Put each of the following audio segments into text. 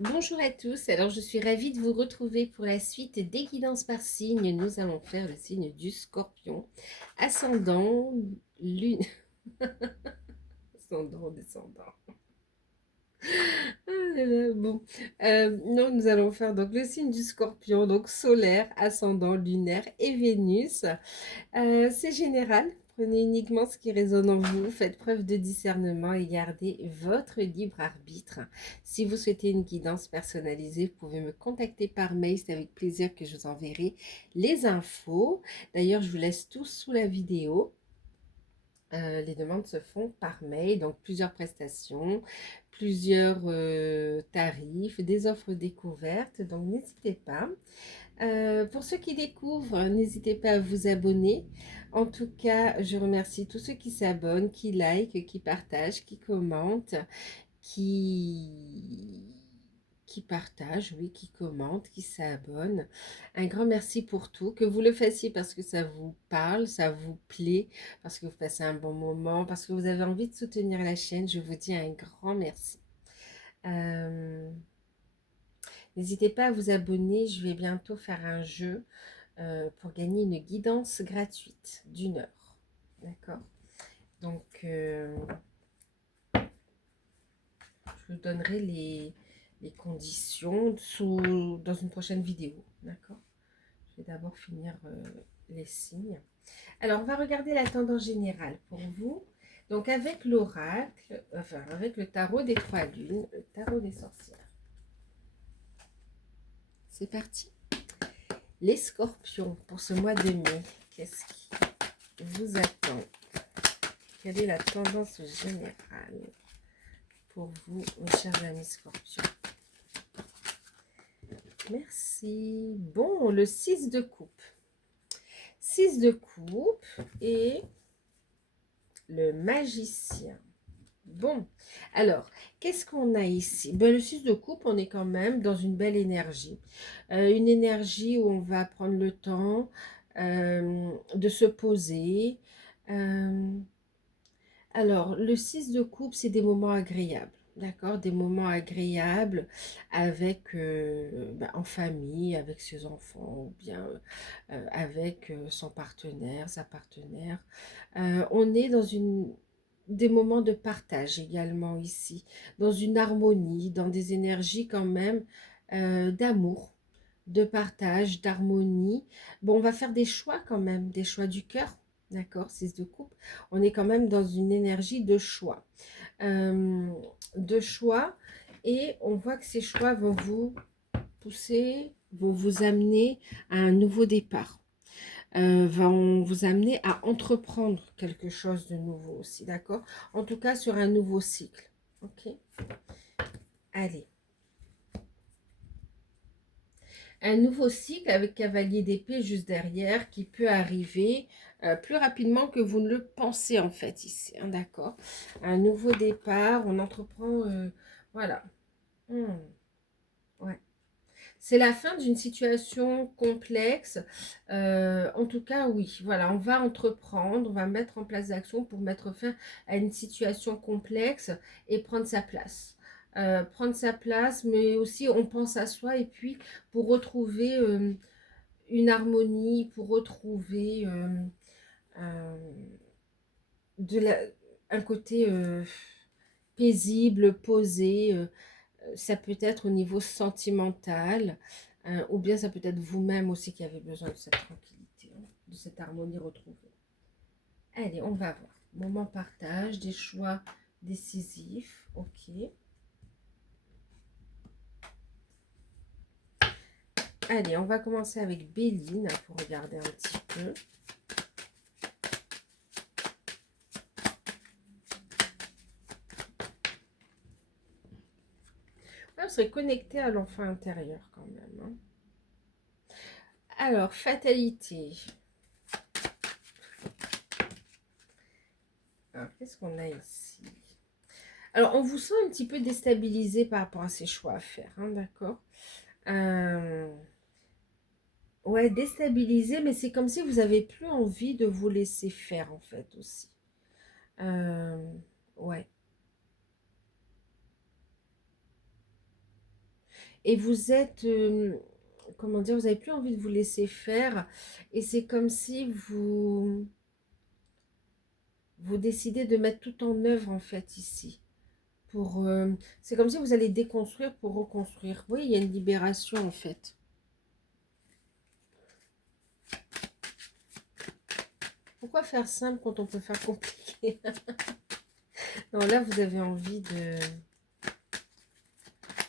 Bonjour à tous, alors je suis ravie de vous retrouver pour la suite des guidances par signe. Nous allons faire le signe du Scorpion, ascendant, lune, ascendant, descendant. Ah là là, bon, non, nous allons faire donc le signe du Scorpion, donc solaire, ascendant, lunaire et Vénus. C'est général. Prenez uniquement ce qui résonne en vous, faites preuve de discernement et gardez votre libre arbitre. Si vous souhaitez une guidance personnalisée, vous pouvez me contacter par mail, c'est avec plaisir que je vous enverrai les infos. D'ailleurs, je vous laisse tout sous la vidéo. Les demandes se font par mail, donc plusieurs prestations, plusieurs tarifs, des offres découvertes, donc n'hésitez pas. Pour ceux qui découvrent, n'hésitez pas à vous abonner. En tout cas, je remercie tous ceux qui s'abonnent, qui likent, qui partagent, qui commentent, qui, qui partagent, oui, qui commentent, qui s'abonnent. Un grand merci pour tout. Que vous le fassiez parce que ça vous parle, ça vous plaît, parce que vous passez un bon moment, parce que vous avez envie de soutenir la chaîne. Je vous dis un grand merci. Euh, N'hésitez pas à vous abonner. Je vais bientôt faire un jeu pour gagner une guidance gratuite d'1 heure. D'accord. Donc, je vous donnerai les conditions dans une prochaine vidéo. D'accord. Je vais d'abord finir les signes. Alors, on va regarder la tendance générale pour vous. Donc, avec l'oracle, enfin, avec le tarot des 3 lunes, le tarot des sorcières. C'est parti. Les scorpions, pour ce mois de mai, qu'est-ce qui vous attend? Quelle est la tendance générale pour vous, mes chers amis scorpions? Merci. Bon, le 6 de coupe. 6 de coupe et le magicien. Bon, alors, qu'est-ce qu'on a ici? Ben, le 6 de coupe, on est quand même dans une belle énergie. Une énergie où on va prendre le temps de se poser. Euh, Alors, le 6 de coupe, c'est des moments agréables, d'accord? Des moments agréables avec, en famille, avec ses enfants, ou bien avec son partenaire, sa partenaire. On est dans des moments de partage également ici, dans une harmonie, dans des énergies quand même d'amour, de partage, d'harmonie. Bon, on va faire des choix quand même, des choix du cœur. D'accord, 6 de coupe. On est quand même dans une énergie de choix. Euh, de choix. Et on voit que ces choix vont vous pousser, vont vous amener à un nouveau départ. Vont vous amener à entreprendre quelque chose de nouveau aussi. D'accord. En tout cas, sur un nouveau cycle. Ok. Allez. Un nouveau cycle avec cavalier d'épée juste derrière qui peut arriver plus rapidement que vous ne le pensez en fait ici, hein, d'accord. Un nouveau départ, on entreprend, voilà. Hmm, ouais. C'est la fin d'une situation complexe. En tout cas, oui, voilà, on va entreprendre, on va mettre en place des actions pour mettre fin à une situation complexe et prendre sa place. Prendre sa place, mais aussi on pense à soi et puis pour retrouver une harmonie, pour retrouver euh, de la, un côté paisible, posé. Ça peut être au niveau sentimental, ou bien ça peut être vous-même aussi qui avez besoin de cette tranquillité, hein, de cette harmonie retrouvée. Allez, on va voir. Moment partage, des choix décisifs. Ok. Allez, on va commencer avec Béline pour regarder un petit peu. Ouais, on serait connecté à l'enfant intérieur quand même, hein. Alors, fatalité. Alors, qu'est-ce qu'on a ici? Alors, on vous sent un petit peu déstabilisé par rapport à ces choix à faire, hein, d'accord. Ouais, déstabilisé, mais c'est comme si vous avez plus envie de vous laisser faire, en fait, aussi. Euh, ouais. et vous êtes, comment dire, vous n'avez plus envie de vous laisser faire, et c'est comme si vous décidez de mettre tout en œuvre en fait ici. Pour, c'est comme si vous allez déconstruire pour reconstruire. Oui, il y a une libération en fait. Pourquoi faire simple quand on peut faire compliqué? Non, là, vous avez envie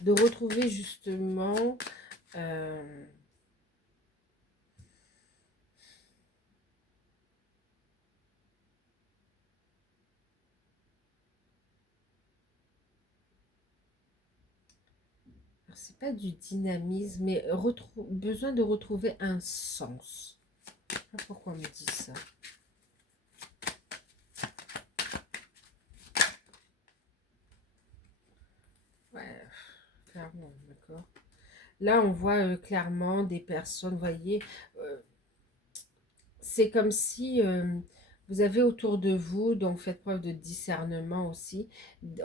de retrouver justement... c'est pas du dynamisme, mais besoin de retrouver un sens. Je sais pas pourquoi on me dit ça. Ouais, clairement, d'accord. Là, on voit clairement des personnes, vous voyez, c'est comme si vous avez autour de vous, donc faites preuve de discernement aussi.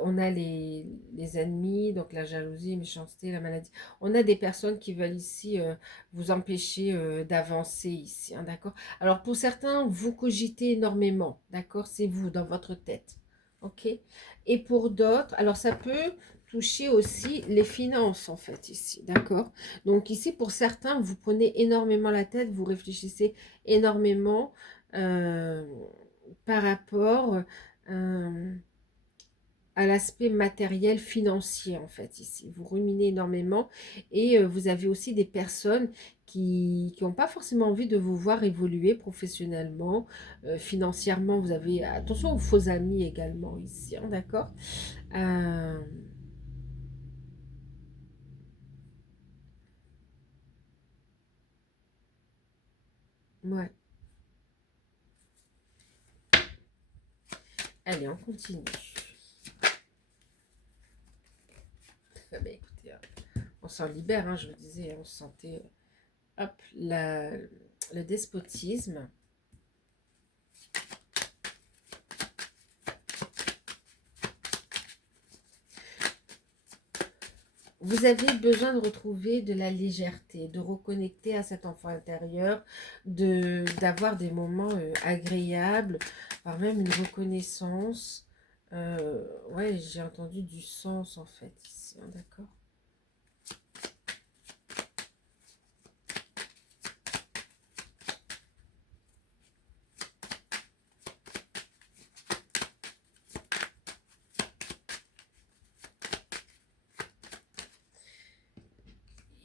On a les ennemis, donc la jalousie, la méchanceté, la maladie. On a des personnes qui veulent ici vous empêcher d'avancer ici, hein, d'accord? Alors pour certains, vous cogitez énormément, d'accord? C'est vous, dans votre tête, ok? Et pour d'autres, alors ça peut toucher aussi les finances en fait ici, d'accord? Donc ici, pour certains, vous prenez énormément la tête, vous réfléchissez énormément euh, par rapport à l'aspect matériel financier en fait ici. Vous ruminez énormément et vous avez aussi des personnes qui n'ont pas forcément envie de vous voir évoluer professionnellement, financièrement. Vous avez attention aux faux amis également ici, hein, d'accord. euh, ouais. Allez, on continue. Ah bah, écoutez, on s'en libère, hein, je vous disais, on se sentait, hop, le despotisme. Vous avez besoin de retrouver de la légèreté, de reconnecter à cet enfant intérieur, d'avoir des moments agréables, voire même une reconnaissance. Ouais, j'ai entendu du sens en fait ici, hein, d'accord.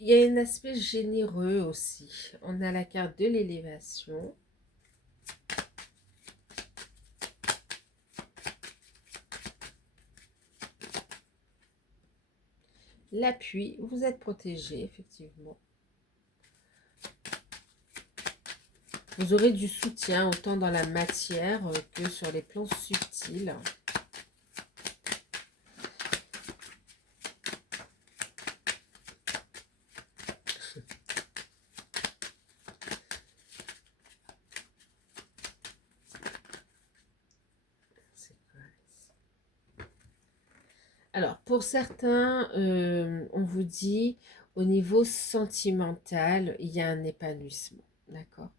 Il y a un aspect généreux aussi. On a la carte de l'élévation. L'appui, vous êtes protégé, effectivement. Vous aurez du soutien autant dans la matière que sur les plans subtils. Alors, pour certains, on vous dit, au niveau sentimental, il y a un épanouissement, d'accord?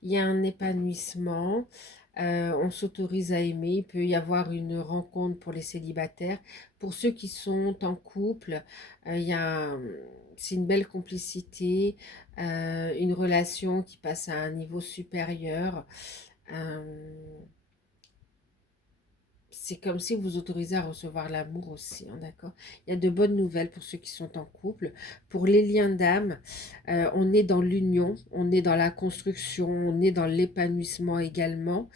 Il y a un épanouissement, on s'autorise à aimer, il peut y avoir une rencontre pour les célibataires. Pour ceux qui sont en couple, c'est une belle complicité, une relation qui passe à un niveau supérieur. euh, c'est comme si vous vous autorisez à recevoir l'amour aussi, hein, d'accord? Il y a de bonnes nouvelles pour ceux qui sont en couple. Pour les liens d'âme, on est dans l'union, on est dans la construction, on est dans l'épanouissement également.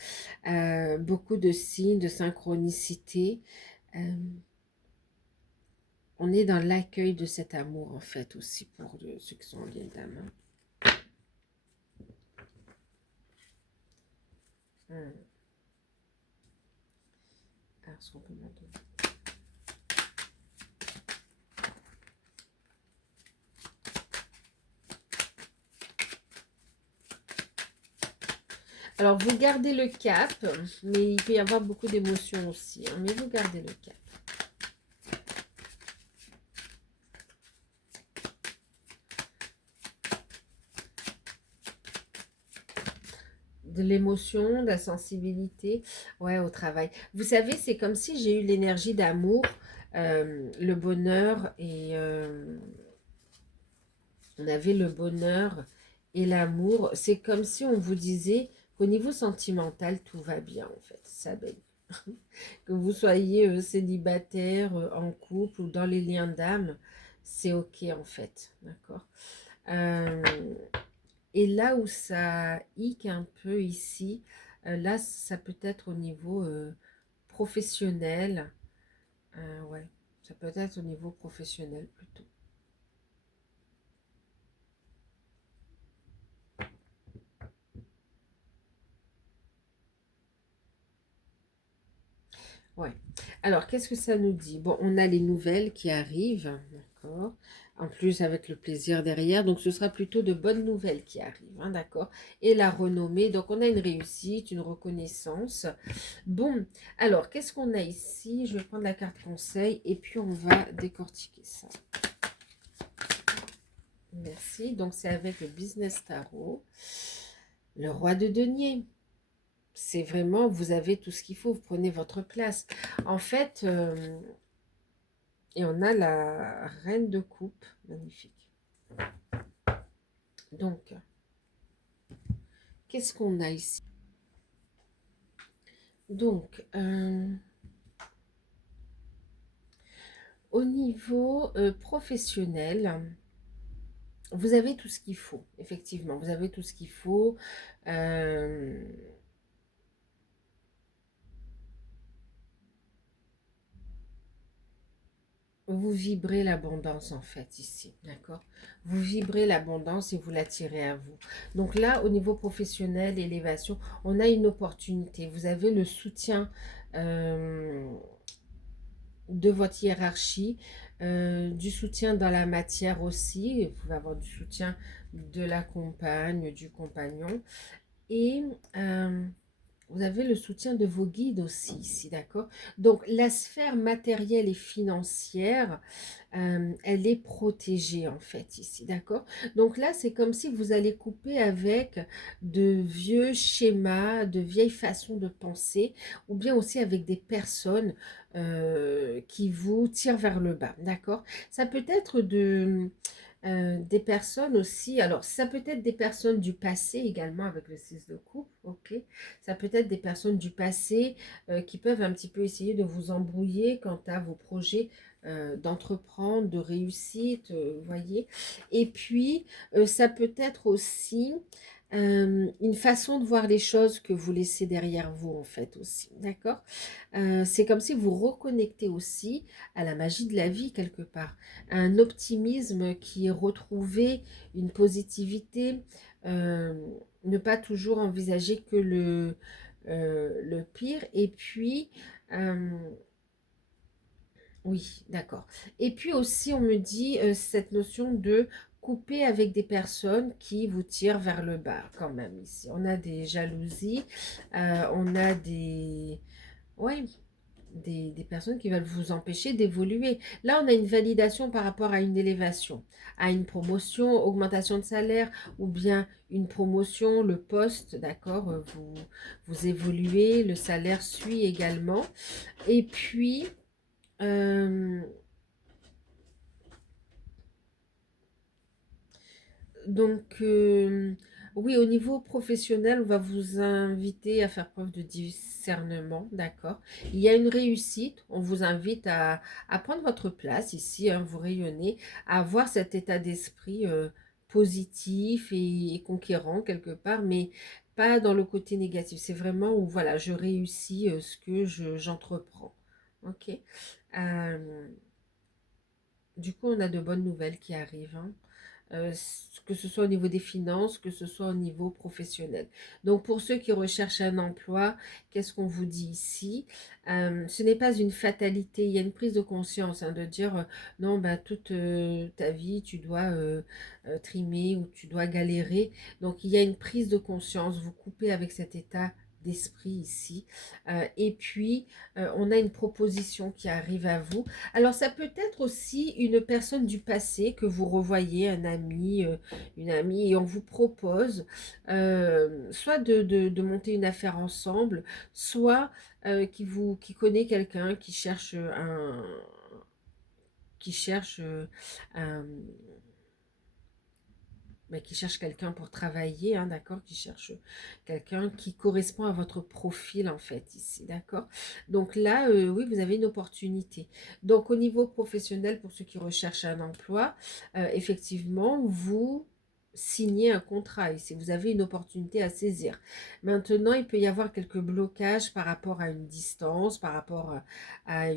Beaucoup de signes de synchronicité. Euh, on est dans l'accueil de cet amour, en fait, aussi pour ceux qui sont en lien d'âme, hein. Alors, ce qu'on peut m'entendre. Alors, vous gardez le cap, mais il peut y avoir beaucoup d'émotions aussi, hein, mais vous gardez le cap. De l'émotion, de la sensibilité, ouais, au travail. Vous savez, c'est comme si j'ai eu l'énergie d'amour, le bonheur et on avait le bonheur et l'amour. C'est comme si on vous disait qu'au niveau sentimental, tout va bien en fait. Ça, ben, que vous soyez célibataire, en couple ou dans les liens d'âme, c'est ok en fait, d'accord. Euh, et là où ça hic un peu ici, là ça peut être au niveau professionnel, ouais, ça peut être au niveau professionnel plutôt. Ouais. Alors, qu'est-ce que ça nous dit? Bon, on a les nouvelles qui arrivent, d'accord? En plus, avec le plaisir derrière. Donc, ce sera plutôt de bonnes nouvelles qui arrivent, hein, d'accord? Et la renommée. Donc, on a une réussite, une reconnaissance. Bon, alors, qu'est-ce qu'on a ici? Je vais prendre la carte conseil et puis on va décortiquer ça. Merci. Donc, c'est avec le Business Tarot. Le roi de denier. C'est vraiment, vous avez tout ce qu'il faut, vous prenez votre place. En fait, et on a la reine de coupe, magnifique. Donc, qu'est-ce qu'on a ici? Donc, au niveau professionnel, vous avez tout ce qu'il faut, effectivement. Vous avez tout ce qu'il faut. Euh, Vous vibrez l'abondance en fait ici, d'accord? Vous vibrez l'abondance et vous l'attirez à vous. Donc là, au niveau professionnel, élévation, on a une opportunité. Vous avez le soutien de votre hiérarchie, du soutien dans la matière aussi. Vous pouvez avoir du soutien de la compagne, du compagnon. Et vous avez le soutien de vos guides aussi ici, d'accord? Donc, la sphère matérielle et financière, elle est protégée en fait ici, d'accord? Donc là, c'est comme si vous allez couper avec de vieux schémas, de vieilles façons de penser, ou bien aussi avec des personnes qui vous tirent vers le bas, d'accord? Ça peut être des personnes aussi, alors ça peut être des personnes du passé également avec le 6 de coupe, ok? Ça peut être des personnes du passé qui peuvent un petit peu essayer de vous embrouiller quant à vos projets d'entreprendre, de réussite, vous voyez. Et puis, ça peut être aussi une façon de voir les choses que vous laissez derrière vous, en fait, aussi, d'accord? C'est comme si vous reconnectez aussi à la magie de la vie, quelque part. Un optimisme qui est retrouvé, une positivité, euh, ne pas toujours envisager que le pire. Et puis, euh, oui, d'accord. Et puis aussi, on me dit cette notion de couper avec des personnes qui vous tirent vers le bas, quand même, ici. On a des jalousies, on a des... Ouais, des personnes qui veulent vous empêcher d'évoluer. Là, on a une validation par rapport à une élévation, à une promotion, augmentation de salaire, ou bien une promotion, le poste, d'accord, vous évoluez, le salaire suit également. Et puis, euh, donc, oui, au niveau professionnel, on va vous inviter à faire preuve de discernement, d'accord? Il y a une réussite, on vous invite à prendre votre place ici, hein, vous rayonnez, à avoir cet état d'esprit positif et conquérant quelque part, mais pas dans le côté négatif. C'est vraiment où, voilà, je réussis ce que j'entreprends, ok? Euh, du coup, on a de bonnes nouvelles qui arrivent, hein, que ce soit au niveau des finances, que ce soit au niveau professionnel. Donc pour ceux qui recherchent un emploi, qu'est-ce qu'on vous dit ici? Ce n'est pas une fatalité, il y a une prise de conscience, hein, de dire non, bah, toute ta vie, tu dois trimer ou tu dois galérer. Donc il y a une prise de conscience, vous coupez avec cet état d'esprit ici. Et puis, on a une proposition qui arrive à vous. Alors, ça peut être aussi une personne du passé que vous revoyez, un ami, une amie, et on vous propose soit de monter une affaire ensemble, soit qui connaît quelqu'un qui cherche un, mais qui cherche quelqu'un pour travailler, hein, d'accord, qui cherche quelqu'un qui correspond à votre profil en fait ici, d'accord. Donc là, oui, vous avez une opportunité. Donc au niveau professionnel, pour ceux qui recherchent un emploi, effectivement, vous signez un contrat ici, vous avez une opportunité à saisir. Maintenant, il peut y avoir quelques blocages par rapport à une distance, par rapport à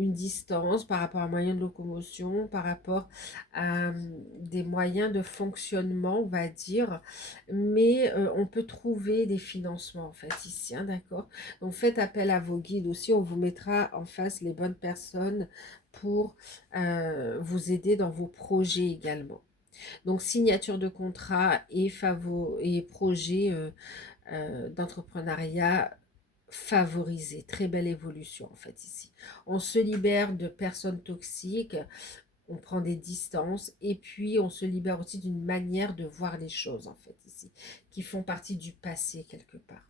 une distance, par rapport à un moyen de locomotion, par rapport à des moyens de fonctionnement, on va dire. Mais on peut trouver des financements, en fait, ici, hein, d'accord? Donc, faites appel à vos guides aussi. On vous mettra en face les bonnes personnes pour vous aider dans vos projets également. Donc, signature de contrat et projets d'entrepreneuriat favoriser. Très belle évolution en fait ici. On se libère de personnes toxiques, on prend des distances et puis on se libère aussi d'une manière de voir les choses en fait ici, qui font partie du passé quelque part.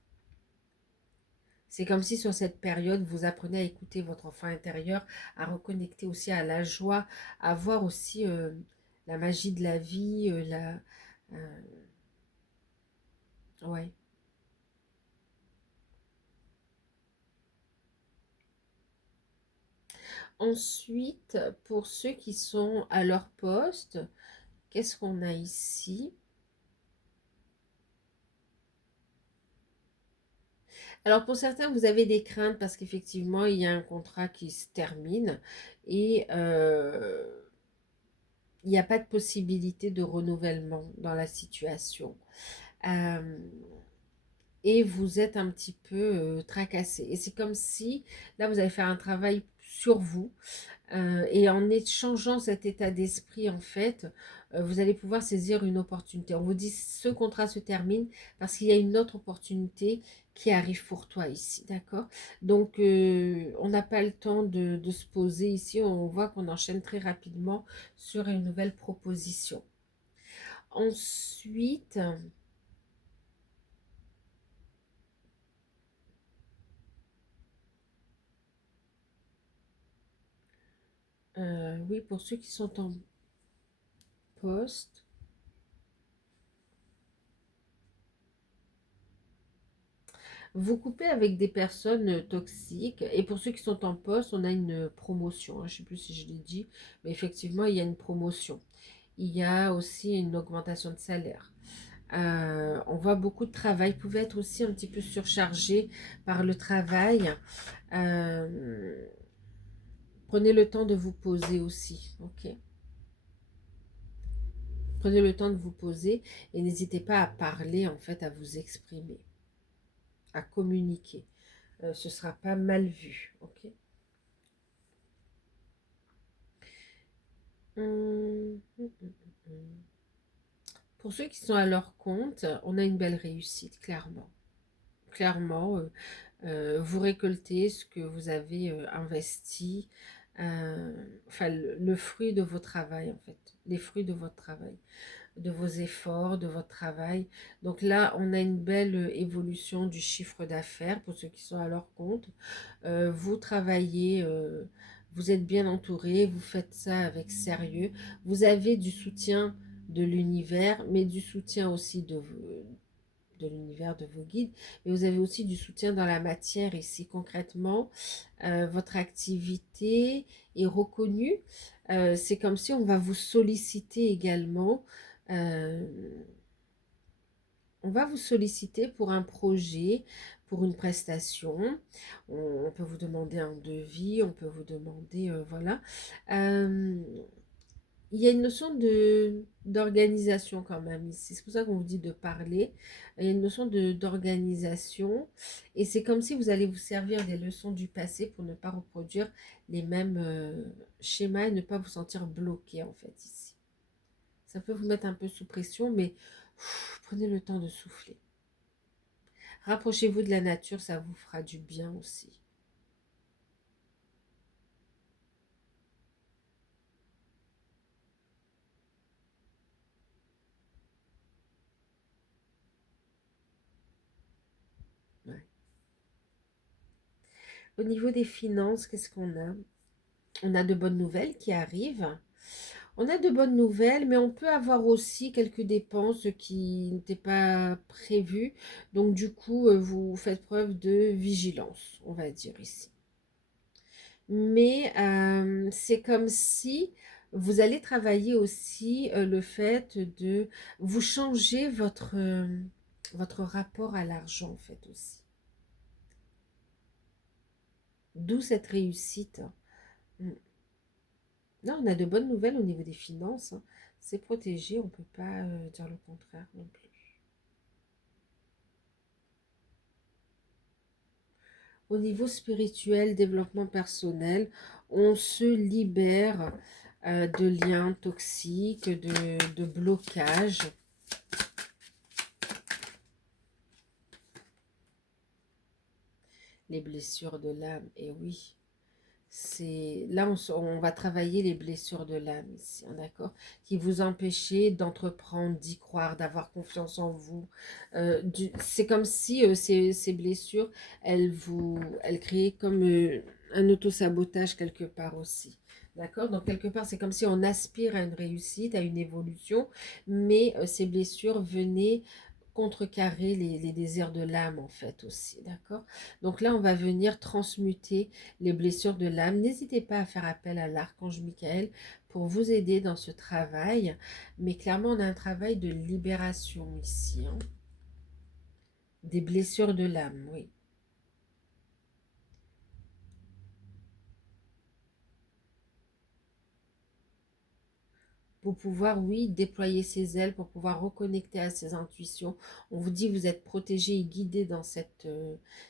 C'est comme si sur cette période, vous apprenez à écouter votre enfant intérieur, à reconnecter aussi à la joie, à voir aussi la magie de la vie, ouais. Ensuite, pour ceux qui sont à leur poste, qu'est-ce qu'on a ici? Alors pour certains, vous avez des craintes parce qu'effectivement, il y a un contrat qui se termine et il n'y a pas de possibilité de renouvellement dans la situation. Euh, et vous êtes un petit peu tracassé. Et c'est comme si, là, vous allez faire un travail sur vous. Et en changeant cet état d'esprit, en fait, vous allez pouvoir saisir une opportunité. On vous dit, ce contrat se termine parce qu'il y a une autre opportunité qui arrive pour toi ici, d'accord? Donc, on n'a pas le temps de se poser ici. On voit qu'on enchaîne très rapidement sur une nouvelle proposition. Ensuite, oui, pour ceux qui sont en poste, vous coupez avec des personnes toxiques. Et pour ceux qui sont en poste, on a une promotion, hein. Je ne sais plus si je l'ai dit, mais effectivement, il y a une promotion. Il y a aussi une augmentation de salaire. On voit beaucoup de travail. Vous pouvez être aussi un petit peu surchargé par le travail. Euh, Prenez le temps de vous poser aussi, ok? Prenez le temps de vous poser et n'hésitez pas à parler, en fait, à vous exprimer, à communiquer. Ce ne sera pas mal vu, ok? Hum, hum, hum, hum. Pour ceux qui sont à leur compte, on a une belle réussite, clairement. Clairement, vous récoltez ce que vous avez investi, enfin le fruit de vos travail en fait, les fruits de votre travail, de vos efforts, de votre travail. Donc là, on a une belle évolution du chiffre d'affaires pour ceux qui sont à leur compte. Vous travaillez, vous êtes bien entouré, vous faites ça avec sérieux. Vous avez du soutien de l'univers, mais du soutien aussi de l'univers de vos guides, mais vous avez aussi du soutien dans la matière ici concrètement. Votre activité est reconnue. C'est comme si on va vous solliciter également. Euh, on va vous solliciter pour un projet, pour une prestation. On peut vous demander un devis, on peut vous demander, voilà. Euh, il y a une notion d'organisation quand même ici. C'est pour ça qu'on vous dit de parler. Il y a une notion d'organisation. Et c'est comme si vous allez vous servir des leçons du passé pour ne pas reproduire les mêmes schémas et ne pas vous sentir bloqué en fait ici. Ça peut vous mettre un peu sous pression, mais prenez le temps de souffler. Rapprochez-vous de la nature, ça vous fera du bien aussi. Ouais. Au niveau des finances, qu'est-ce qu'on a? On a de bonnes nouvelles qui arrivent. On a de bonnes nouvelles, mais on peut avoir aussi quelques dépenses qui n'étaient pas prévues. Donc du coup, vous faites preuve de vigilance, on va dire ici. Mais c'est comme si vous allez travailler aussi le fait de vous changer votre rapport à l'argent, en fait, aussi. D'où cette réussite. Mm. Non, on a de bonnes nouvelles au niveau des finances, hein. C'est protégé, on ne peut pas dire le contraire non plus. Au niveau spirituel, développement personnel, on se libère de liens toxiques, de blocages. Les blessures de l'âme, et oui. C'est là on va travailler les blessures de l'âme ici, hein, d'accord, qui vous empêchaient d'entreprendre, d'y croire, d'avoir confiance en vous. C'est comme si ces blessures, elles créaient comme un autosabotage quelque part aussi. D'accord? Donc, quelque part, c'est comme si on aspire à une réussite, à une évolution, mais ces blessures venaient contrecarrer les désirs de l'âme, en fait, aussi. D'accord? Donc là, on va venir transmuter les blessures de l'âme. N'hésitez pas à faire appel à l'archange Michael pour vous aider dans ce travail. Mais clairement, on a un travail de libération ici, hein. Des blessures de l'âme, oui. Pour pouvoir, oui, déployer ses ailes, pour pouvoir reconnecter à ses intuitions. On vous dit, vous êtes protégé et guidé dans cette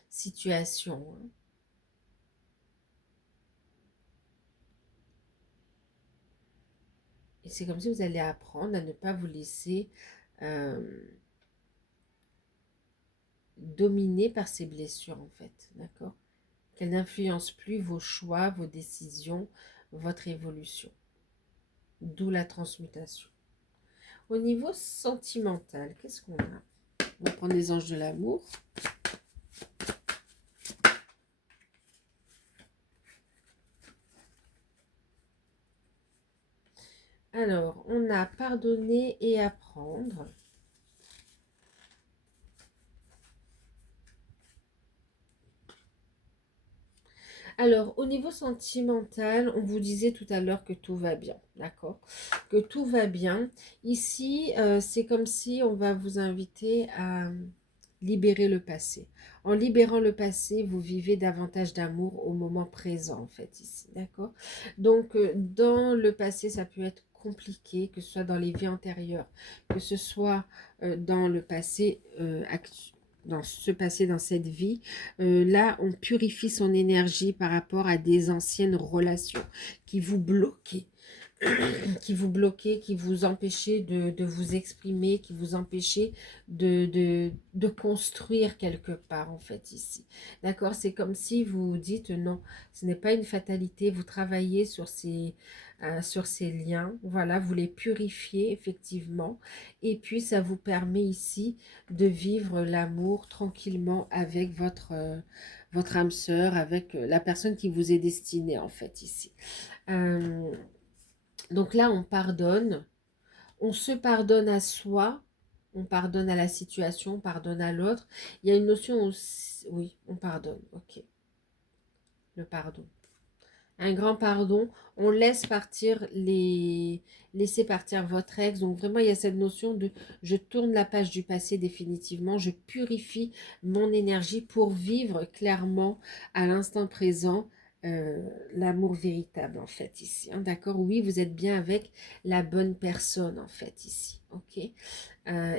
situation, hein. Et c'est comme si vous allez apprendre à ne pas vous laisser euh, dominer par ces blessures, en fait. D'accord? Qu'elle n'influence plus vos choix, vos décisions, votre évolution. D'où la transmutation. Au niveau sentimental, qu'est-ce qu'on a? On va prendre les anges de l'amour. Alors, on a pardonner et apprendre. Alors, au niveau sentimental, on vous disait tout à l'heure que tout va bien, d'accord? Que tout va bien. Ici, c'est comme si on va vous inviter à libérer le passé. En libérant le passé, vous vivez davantage d'amour au moment présent, en fait, ici, d'accord? Donc, dans le passé, ça peut être compliqué, que ce soit dans les vies antérieures, que ce soit dans le passé actuel, dans ce passé, dans cette vie, là, on purifie son énergie par rapport à des anciennes relations qui vous bloquaient, qui vous empêchaient de vous exprimer, qui vous empêchaient de construire quelque part, en fait, ici. D'accord? C'est comme si vous vous dites, non, ce n'est pas une fatalité, vous travaillez sur ces liens, voilà, vous les purifiez, effectivement, et puis ça vous permet ici de vivre l'amour tranquillement avec votre âme sœur, avec la personne qui vous est destinée, en fait, ici. Euh, donc là, on se pardonne à soi, on pardonne à la situation, on pardonne à l'autre. Il y a une notion aussi, oui, on pardonne, ok, le pardon. Un grand pardon, on laisse partir laissez partir votre ex. Donc vraiment, il y a cette notion de je tourne la page du passé définitivement, je purifie mon énergie pour vivre clairement à l'instant présent l'amour véritable en fait ici, hein, d'accord? Oui, vous êtes bien avec la bonne personne en fait ici, ok?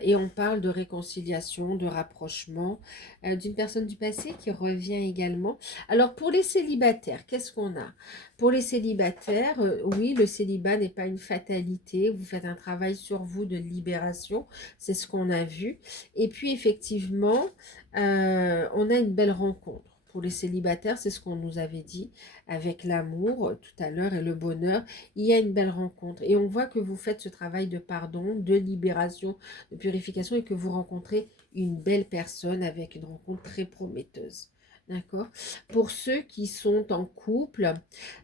Et on parle de réconciliation, de rapprochement, d'une personne du passé qui revient également. Alors pour les célibataires, qu'est-ce qu'on a? Pour les célibataires, oui, le célibat n'est pas une fatalité, vous faites un travail sur vous de libération, c'est ce qu'on a vu. Et puis effectivement, on a une belle rencontre. Pour les célibataires, c'est ce qu'on nous avait dit avec l'amour tout à l'heure et le bonheur. Il y a une belle rencontre. Et on voit que vous faites ce travail de pardon, de libération, de purification et que vous rencontrez une belle personne avec une rencontre très prometteuse. D'accord? Pour ceux qui sont en couple,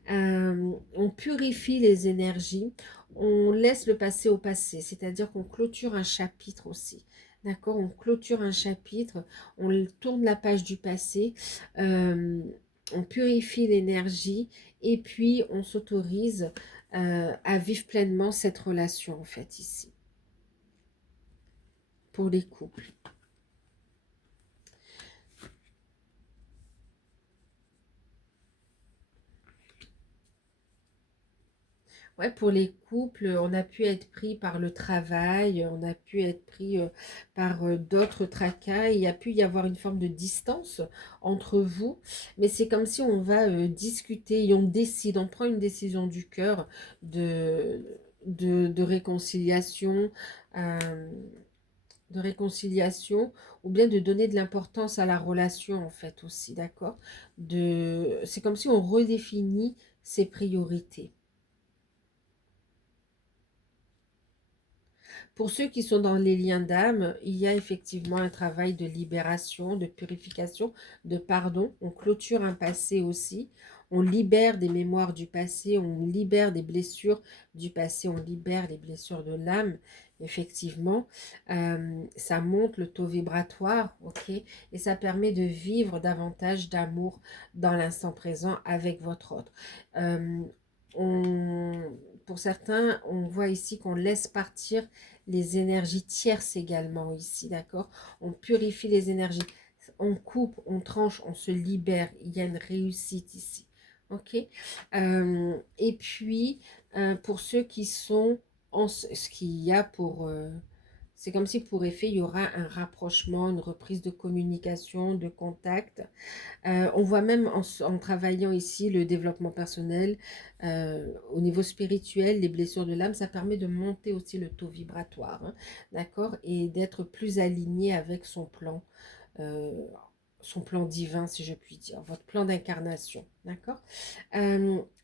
on purifie les énergies, on laisse le passé au passé, c'est-à-dire qu'on clôture un chapitre aussi. D'accord? On clôture un chapitre, on tourne la page du passé, on purifie l'énergie et puis on s'autorise à vivre pleinement cette relation en fait ici, pour les couples. Ouais, pour les couples, on a pu être pris par le travail, on a pu être pris par d'autres tracas, il y a pu y avoir une forme de distance entre vous, mais c'est comme si on va discuter et on décide, on prend une décision du cœur de, de réconciliation, euh, ou bien de donner de l'importance à la relation en fait aussi, d'accord? C'est comme si on redéfinit ses priorités. Pour ceux qui sont dans les liens d'âme, il y a effectivement un travail de libération, de purification, de pardon. On clôture un passé aussi. On libère des mémoires du passé, on libère des blessures du passé, on libère les blessures de l'âme. Effectivement, ça monte le taux vibratoire, ok, et ça permet de vivre davantage d'amour dans l'instant présent avec votre autre. Euh, on, pour certains, on voit ici qu'on laisse partir les énergies tierces également ici, d'accord? On purifie les énergies, on coupe, on tranche, on se libère, il y a une réussite ici, ok? Et puis, pour ceux qui sont, ce qu'il y a pour... c'est comme si pour effet, il y aura un rapprochement, une reprise de communication, de contact, on voit même en travaillant ici le développement personnel, au niveau spirituel, les blessures de l'âme, ça permet de monter aussi le taux vibratoire, hein, d'accord? Et d'être plus aligné avec euh, son plan divin, si je puis dire, votre plan d'incarnation, d'accord?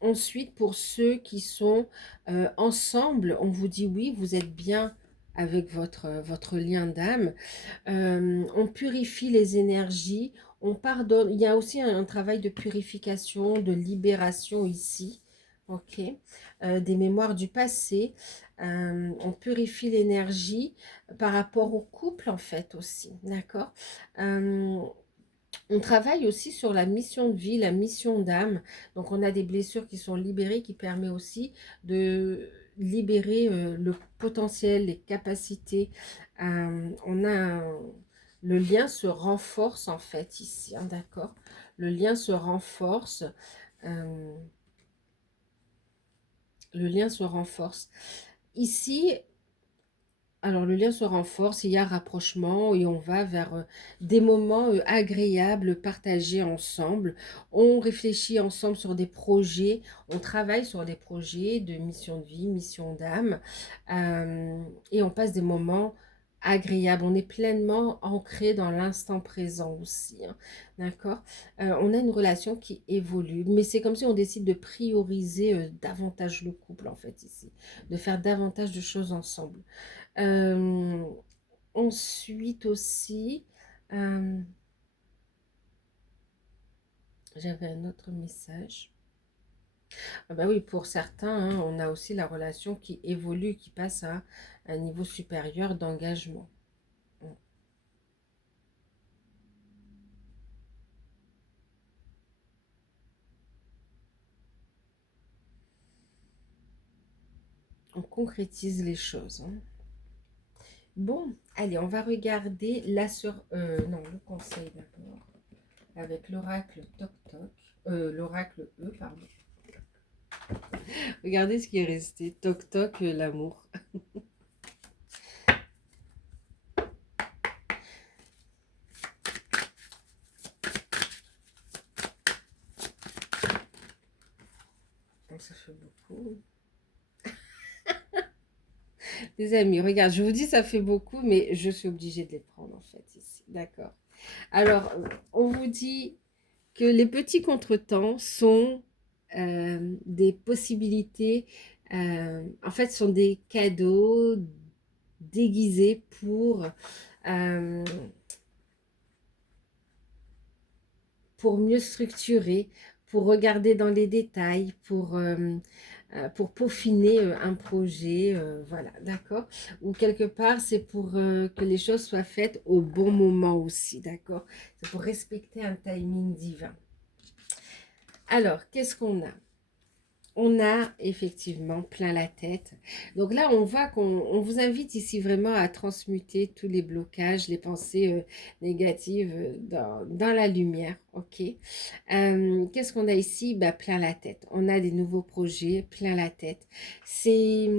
Ensuite, pour ceux qui sont ensemble, on vous dit oui, vous êtes bien avec votre lien d'âme, on purifie les énergies, on pardonne. Il y a aussi un travail de purification, de libération ici, ok, des mémoires du passé. On purifie l'énergie par rapport au couple en fait aussi, d'accord. On travaille aussi sur la mission de vie, la mission d'âme. Donc on a des blessures qui sont libérées, qui permet aussi de libérer le potentiel, les capacités. On a le lien se renforce en fait ici, hein, d'accord? Le lien se renforce. euh, le lien se renforce. Ici, alors le lien se renforce, il y a rapprochement et on va vers des moments agréables partagés ensemble. On réfléchit ensemble sur des projets, on travaille sur des projets de mission de vie, mission d'âme, et on passe des moments agréables. On est pleinement ancré dans l'instant présent aussi, hein, d'accord? On a une relation qui évolue, mais c'est comme si on décide de prioriser davantage le couple en fait ici, de faire davantage de choses ensemble. Euh, Ensuite aussi, euh, j'avais un autre message. Ah bah oui, pour certains, hein, on a aussi la relation qui évolue, qui passe à un niveau supérieur d'engagement. On concrétise les choses, hein. Bon, allez, on va regarder la sur... non, le conseil d'abord, avec l'oracle Toc Toc. L'oracle E, pardon. Regardez ce qui est resté. Toc toc, l'amour. Donc ça fait beaucoup. Les amis, regarde, je vous dis ça fait beaucoup, mais je suis obligée de les prendre en fait ici. D'accord. Alors, on vous dit que les petits contretemps sont des possibilités, en fait, sont des cadeaux déguisés euh, pour mieux structurer, pour regarder dans les détails, pour peaufiner un projet, voilà, d'accord. Ou quelque part, c'est pour que les choses soient faites au bon moment aussi, d'accord. C'est pour respecter un timing divin. Alors, qu'est-ce qu'on a? On a effectivement plein la tête. Donc là, on voit qu'on vous invite ici vraiment à transmuter tous les blocages, les pensées négatives dans la lumière. Ok. Qu'est-ce qu'on a ici? Bah, plein la tête. On a des nouveaux projets, plein la tête. C'est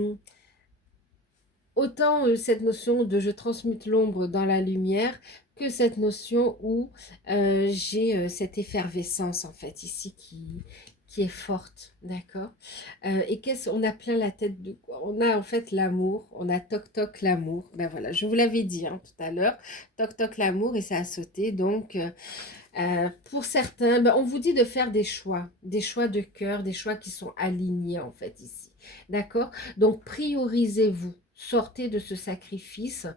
autant cette notion de je transmute l'ombre dans la lumière que cette notion où j'ai cette effervescence en fait ici qui est forte, d'accord. Et qu'est-ce on a plein la tête de quoi? On a en fait l'amour, on a toc toc l'amour. Ben voilà, je vous l'avais dit hein, tout à l'heure, toc toc l'amour et ça a sauté. Donc pour certains, ben, on vous dit de faire des choix de cœur, des choix qui sont alignés en fait ici, d'accord. Donc priorisez-vous. Sortez de ce sacrifice,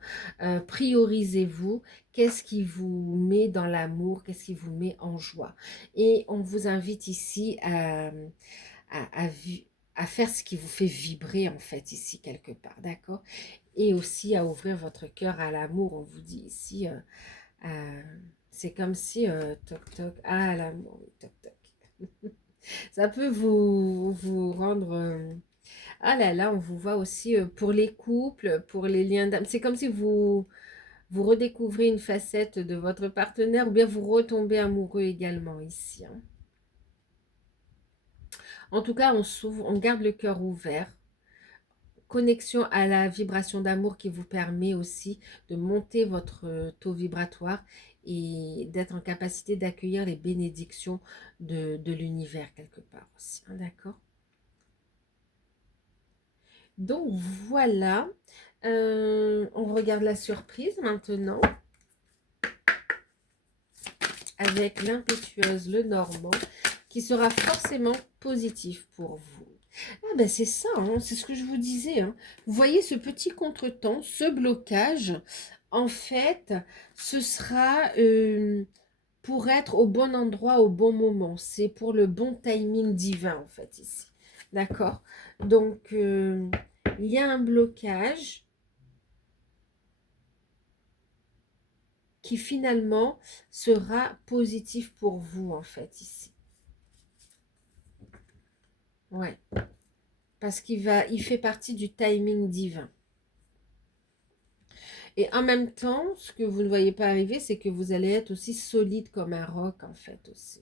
priorisez-vous, qu'est-ce qui vous met dans l'amour, qu'est-ce qui vous met en joie. Et on vous invite ici à, à faire ce qui vous fait vibrer en fait ici quelque part, d'accord. Et aussi à ouvrir votre cœur à l'amour, on vous dit ici, euh, c'est comme si, toc toc, ah l'amour, oui, toc toc. Ça peut vous rendre... ah là là, on vous voit aussi pour les couples, pour les liens d'âme. C'est comme si vous redécouvrez une facette de votre partenaire ou bien vous retombez amoureux également ici, hein. En tout cas, on s'ouvre, on garde le cœur ouvert. Connexion à la vibration d'amour qui vous permet aussi de monter votre taux vibratoire et d'être en capacité d'accueillir les bénédictions de l'univers quelque part aussi, hein, d'accord. Donc voilà, on regarde la surprise maintenant avec l'impétueuse, le normand, qui sera forcément positif pour vous. Ah ben c'est ça, hein, c'est ce que je vous disais, hein. Vous voyez ce petit contretemps, ce blocage, en fait, ce sera pour être au bon endroit au bon moment. C'est pour le bon timing divin, en fait, ici. D'accord. Donc, il y a un blocage qui finalement sera positif pour vous, en fait, ici. Ouais. Parce il fait partie du timing divin. Et en même temps, ce que vous ne voyez pas arriver, c'est que vous allez être aussi solide comme un roc, en fait, aussi.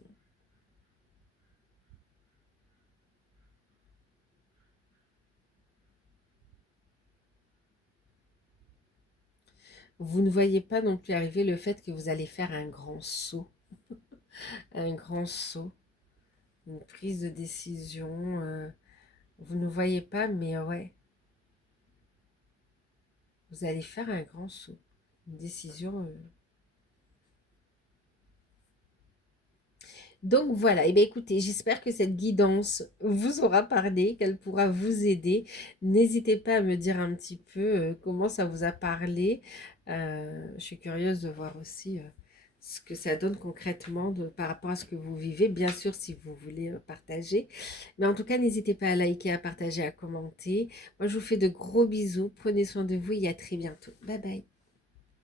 Vous ne voyez pas non plus arriver le fait que vous allez faire un grand saut. Un grand saut. Une prise de décision. Vous ne voyez pas, mais ouais. Vous allez faire un grand saut. Une décision. Donc voilà, et bien écoutez, j'espère que cette guidance vous aura parlé, qu'elle pourra vous aider. N'hésitez pas à me dire un petit peu comment ça vous a parlé. Je suis curieuse de voir aussi ce que ça donne concrètement par rapport à ce que vous vivez, bien sûr si vous voulez partager. Mais en tout cas, n'hésitez pas à liker, à partager, à commenter. Moi, je vous fais de gros bisous. Prenez soin de vous et à très bientôt. Bye bye.